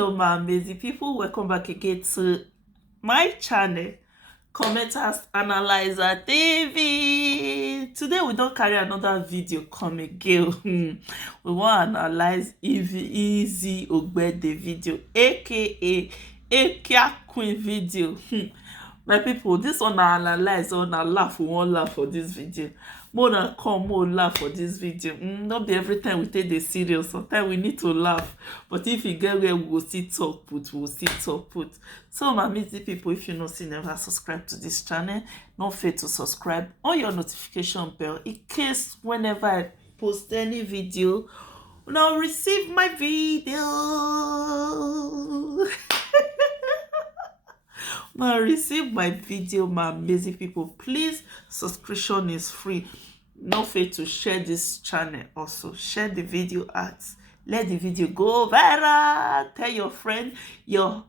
Hello my amazing people, welcome back again to my channel, Commenters Analyzer TV. Today we don't carry another video come again. We want to analyze Easy Ogbede video, aka Ekia Queen video. My people, this one I analyze or na laugh. We won't laugh for this video. More than come, more laugh for this video. Not be every time we take the serious. Sometimes we need to laugh. But if you get where we will see talk put, we will see talk put. So my amazing people, if you know see never subscribe to this channel, don't forget to subscribe on your notification bell in case whenever I post any video, now receive my video. Now receive my video, my amazing people. Please, subscription is free. No forget to share this channel also. Share the video out. Let the video go viral. Tell your friend, your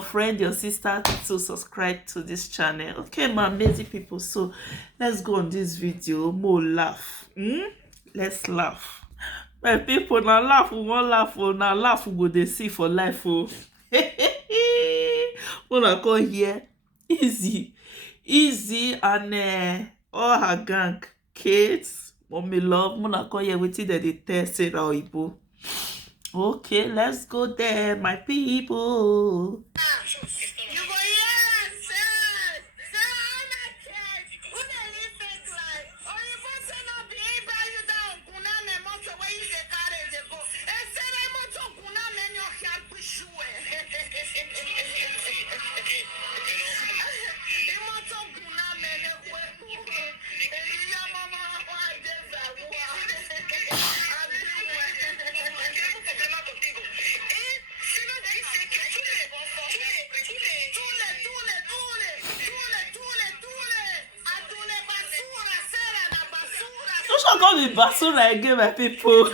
friend, your sister to subscribe to this channel. Okay, my amazing people. So let's go on this video. More laugh. Let's laugh. My people, now laugh. We won't laugh. Now laugh. We go they see for life. Oh. When I call here, Easy and all her gang, Kate, mommy love. When I call here, waiting that they tell Sarah Oibo. Okay, let's go there, my people. Don't call me basura again, my people.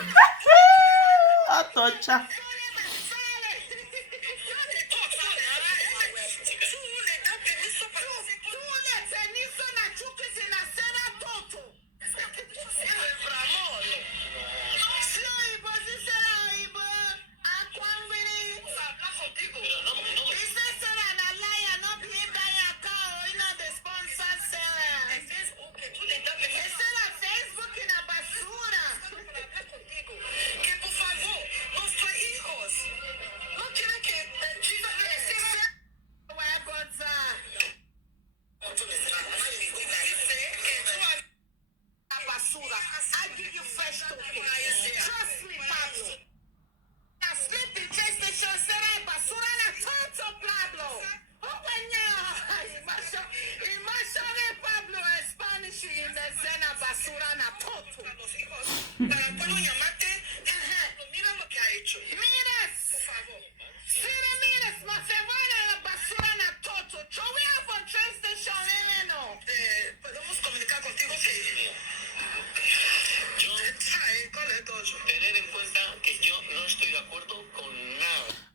I touch her.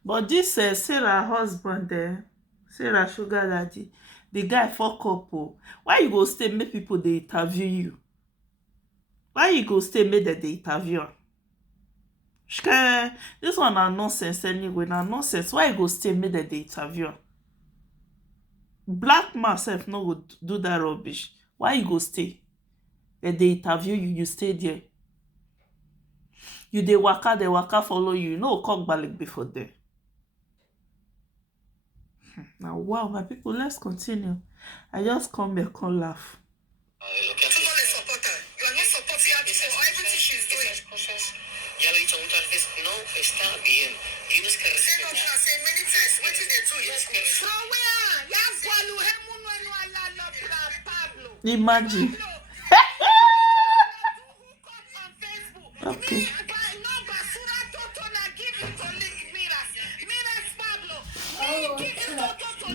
But this Sarah husband there, Sarah sugar daddy, the guy fuck up. Oh. Why you go stay make people they interview you? Why you go stay make that they interview? This one are nonsense anyway. Now nonsense. Why you go stay make that they interview? Black man self no go do that rubbish. Why you go stay? That they interview you, you stay there. You they waka follow you. You know cock balik before there. Now, wow, my people, let's continue. I just come here, come laugh. Someone is supporter. You are not supporting her before. Everything she's doing. Ya lo he dicho muchas veces, no está bien. Tienes que respetar. Say many times, what did they do? Yes, imagine. Okay.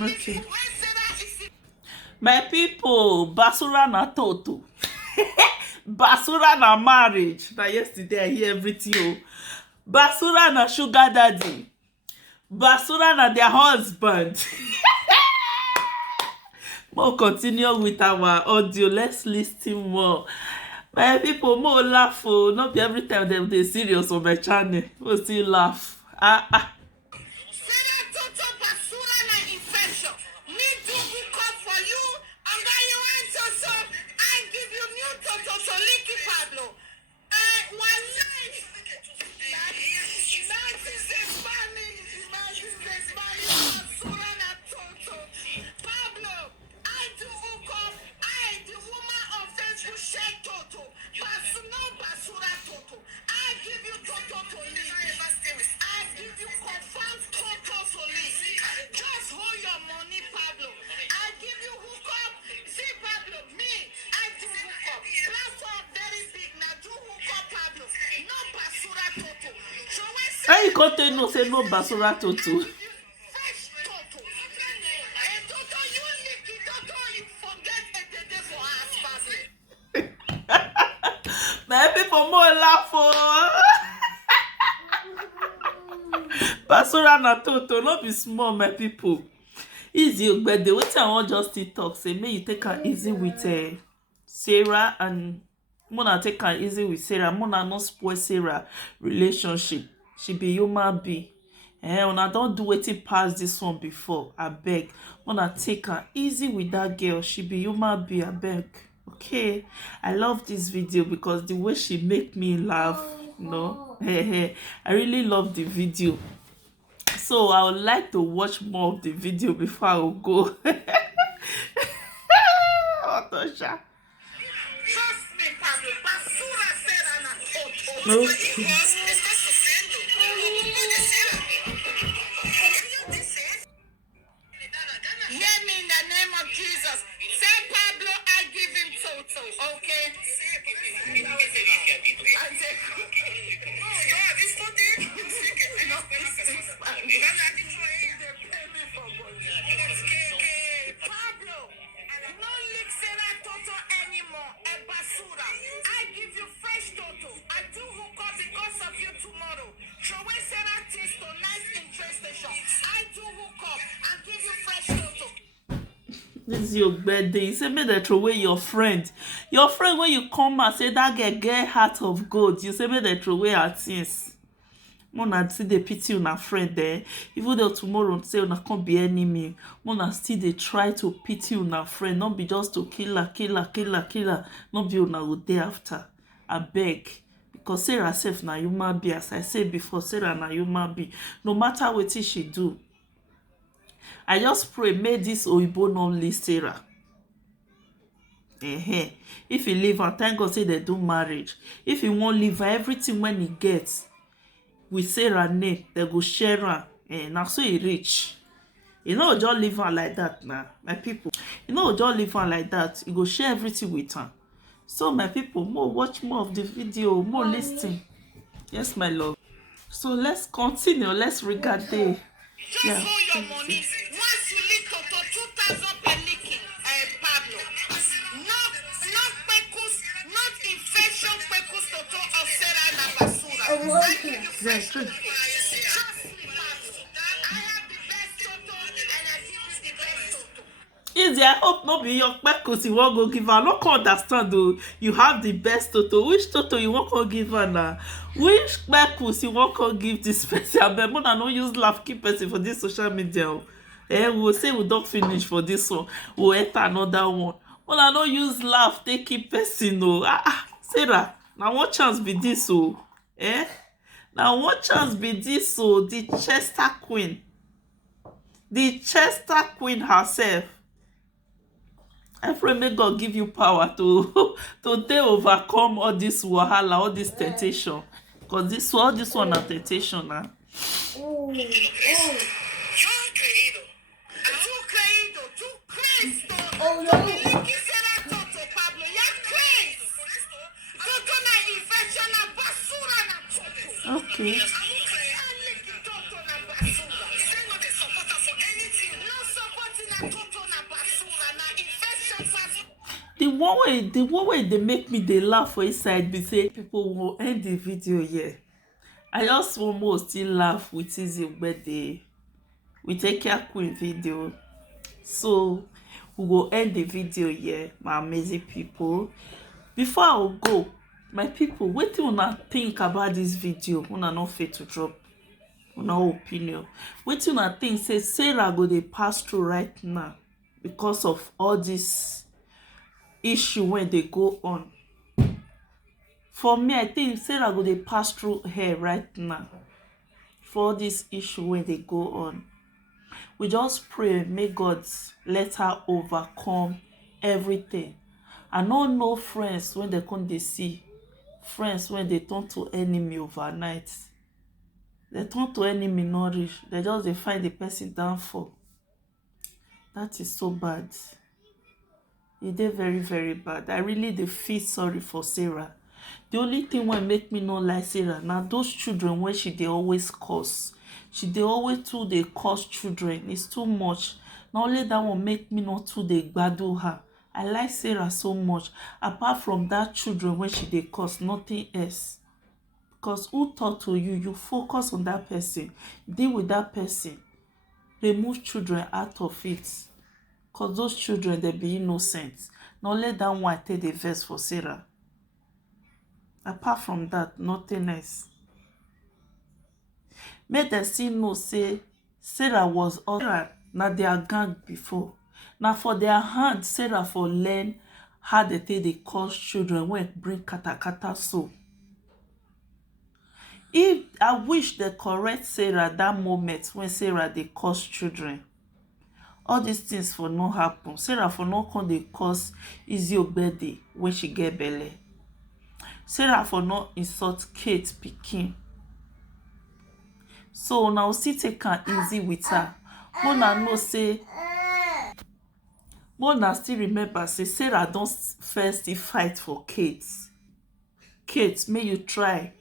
Okay. My people, basura na toto. Basura na marriage. Now yesterday I hear everything. Oh. Basura na sugar daddy. Basura na their husband. We'll continue with our audio. Let's listen more. My people, more laugh. Not be every time they serious on my channel. We'll still laugh. Why you can't tell no say no basura toto? My people more laugh for basura na toto, no be small, my people. Easy, but the way I want just to talk, say, may you take her easy with Sarah, and Mona take her easy with Sarah. Mona not spoil Sarah relationship. She be human being. Una don't do wetin pass this one before. I beg. Mona take her easy with that girl. She be human being. I beg. Okay. I love this video because the way she make me laugh. No, I really love the video. So I would like to watch more of the video before I will go. Otosha. Trust me, Pablo. Basura será na foto. Okay. Estás sufriendo. No puede ser. Hear me in the name of Jesus. Say, Pablo, I give him Toto, okay? Pablo, no lick Sarah Toto anymore. A basura. I give you fresh Toto. I do hook up because of you tomorrow. Show away Sarah things tonight in train station. I do hook up and give you fresh Toto. This is your birthday. You say make they throw away your friend. Your friend when you come and say that girl get heart of gold. You say make they throw away her things. Mona still dey pity una friend there. Even though tomorrow say una can't be enemy, Mona still dey try to pity una friend. Not be just to kill her. Not be una go dey after. I beg. Because Sarah sef na human being. As I said before, Sarah na human being. No matter wetin she do, I just pray make this oyibo no leave Sarah. If he leave her, thank God say they do marriage. If he won't leave her, everything when he gets with Sarah name, they go share her. Now so he rich. You know, just leave her like that now, my people. You know, just leave her like that. You go share everything with her. So my people, more watch more of the video, more listen. Yes, my love. So let's continue. Let's regard the. Just hold your money. Once you lick Toto, 2,000 per licking, Pablo. No pecus, not infection pecus Toto of Sarah na basura. I give you fresh true. Toto. Trust me, Pablo. I have the best Toto and I give you the best Toto. Easy, I hope not be your pecos you won't go give her. I don't understand though. You have the best Toto. Which Toto you won't go give her now? Which pecos you won't go give this person? I bet more than no use laugh keep person for this social media. We will say we don't finish for this one. We'll enter another one. Well, I don't use laugh, take keep person no. Sarah, now what chance be this oh? Now what chance be this oh? The Chester Queen. The Chester Queen herself. I pray may God give you power to to overcome all this wahala, all this temptation. Because all this one a temptation now. Yo he creído. Tú creído. Tú crees todo. Oh, no. Yo me liquí será Toto, Pablo. Ya crees. Toto na infection na basura na Toto. Okay. I lick Toto na basura. Say no dey support her for anything. No supporting na Toto na basura na infection basura. The one way they make me they laugh for inside be say people will end the video here. I just want more still laugh with easy birthday. We take care Queen video. So we will end the video here, my amazing people. Before I will go, my people, what do you think about this video? Una not fit to drop una opinion. What do you think say Sarah go dey pass through right now because of all this issue when they go on? For me, I think Sarah go dey pass through her right now for all this issue when they go on. We just pray may God let her overcome everything. I don't know friends when they come they see friends when they turn to enemy overnight. They turn to enemy not reach. They just they find the person downfall. That is so bad. It is very, very bad. I really dey feel sorry for Sarah The only thing wey make me no like Sarah na those children wey she dey always curse. She dey always too dey curse children. It's too much. Na only that one make me not too dey gbadu her. I like Sarah so much. Apart from that children wey she dey curse, nothing else. Because who talk to you, you focus on that person, deal with that person, remove children out of it. Because those children, they be innocent. Now let that one take the verse for Sarah. Apart from that, nothing else. Make them still know say Sarah was Sarah na their gang before. Now for their hand, Sarah for learn how they take the cause children when bring kata so. If I wish they correct Sarah that moment when Sarah they cause children, all these things for no happen. Sarah for no come dey cause easy obede when she get belle. Sarah for not insult Kate pikin. So now still take am easy with her. Mona know say Mona still remember say Sarah don first fight for Kate. Kate, may you try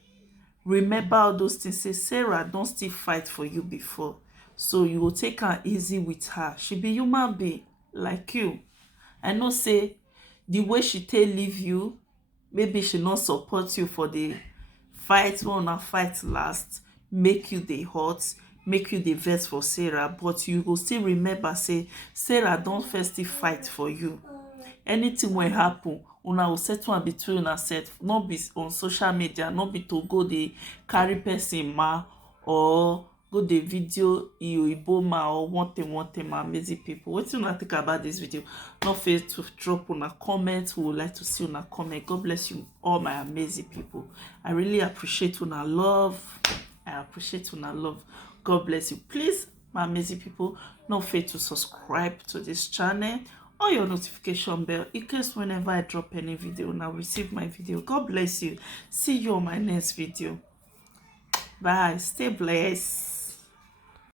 remember all those things. Say Sarah don still fight for you before, so you go take am easy with her. She be human being like you. I know say the way she take leave you, maybe she not support you for the fight wey una fight last, make you dey hot, make you dey vex for Sarah, but you go still remember say Sarah don first fight for you. Anything wey happen, una go settle am between una sef, not be on social media, not be to go dey carry person ma or go dey video Igbo ma or one thing my amazing people. Wetin una think about this video? Not fail to drop una comment. We would like to see una comment. God bless you all, my amazing people. I really appreciate una love. I appreciate una love. God bless you. Please, my amazing people, don't fail to subscribe to this channel or your notification bell in case whenever I drop any video, now receive my video. God bless you. See you on my next video. Bye. Stay blessed.